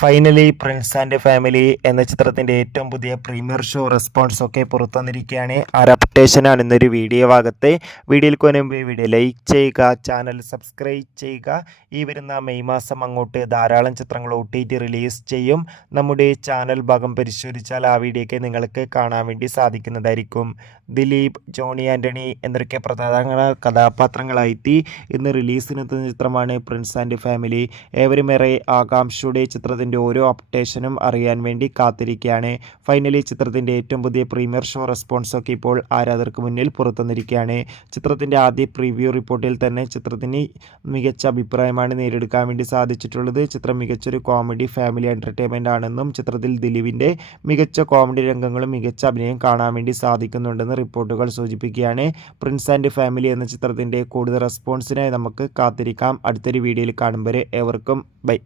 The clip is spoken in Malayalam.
ഫൈനലി പ്രിൻസ് ആൻഡ് ഫാമിലി എന്ന ചിത്രത്തിൻ്റെ ഏറ്റവും പുതിയ പ്രീമിയർ ഷോ റെസ്പോൺസ് ഒക്കെ പുറത്തു വന്നിരിക്കുകയാണ്. ആ ഒരു അപ്ഡേഷനാണ് ഇന്നൊരു വീഡിയോ ഭാഗത്ത്. വീഡിയോയിൽ മുൻപ് വീഡിയോ ലൈക്ക് ചെയ്യുക, ചാനൽ സബ്സ്ക്രൈബ് ചെയ്യുക. ഈ വരുന്ന മെയ് മാസം അങ്ങോട്ട് ധാരാളം ചിത്രങ്ങൾ OTT റിലീസ് ചെയ്യും. നമ്മുടെ ചാനൽ ഭാഗം പരിശോധിച്ചാൽ ആ വീഡിയോയ്ക്ക് നിങ്ങൾക്ക് കാണാൻ വേണ്ടി സാധിക്കുന്നതായിരിക്കും. ദിലീപ്, ജോണി ആൻ്റണി എന്നൊക്കെ പ്രധാന കഥാപാത്രങ്ങളായി ഇന്ന് റിലീസിനെത്തുന്ന ചിത്രമാണ് പ്രിൻസ് ആൻഡ് ഫാമിലി. ഏവരുമേറെ ആകാംക്ഷയുടെ ചിത്രത്തിൻ്റെ ഓരോ അപ്ഡേഷനും അറിയാൻ വേണ്ടി കാത്തിരിക്കുകയാണ്. ഫൈനലി ചിത്രത്തിൻ്റെ ഏറ്റവും പുതിയ പ്രീമിയർ ഷോ റെസ്പോൺസൊക്കെ ഇപ്പോൾ ആരാധകർക്ക് മുന്നിൽ പുറത്തുവന്നിരിക്കുകയാണ്. ചിത്രത്തിൻ്റെ ആദ്യ പ്രിവ്യൂ റിപ്പോർട്ടിൽ തന്നെ ചിത്രത്തിന് മികച്ച അഭിപ്രായമാണ് നേടിയെടുക്കാൻ വേണ്ടി സാധിച്ചിട്ടുള്ളത്. ചിത്രം മികച്ചൊരു കോമഡി ഫാമിലി എൻ്റർടൈൻമെൻ്റ് ആണെന്നും ചിത്രത്തിൽ ദിലീപിൻ്റെ മികച്ച കോമഡി രംഗങ്ങളും മികച്ച അഭിനയം കാണാൻ വേണ്ടി സാധിക്കുന്നുണ്ടെന്ന് റിപ്പോർട്ടുകൾ സൂചിപ്പിക്കുകയാണ്. പ്രിൻസ് ആൻഡ് ഫാമിലി എന്ന ചിത്രത്തിൻ്റെ കൂടുതൽ റെസ്പോൺസിനായി നമുക്ക് കാത്തിരിക്കാം. അടുത്തൊരു വീഡിയോയിൽ കാണും വരെ ഏവർക്കും ബൈ.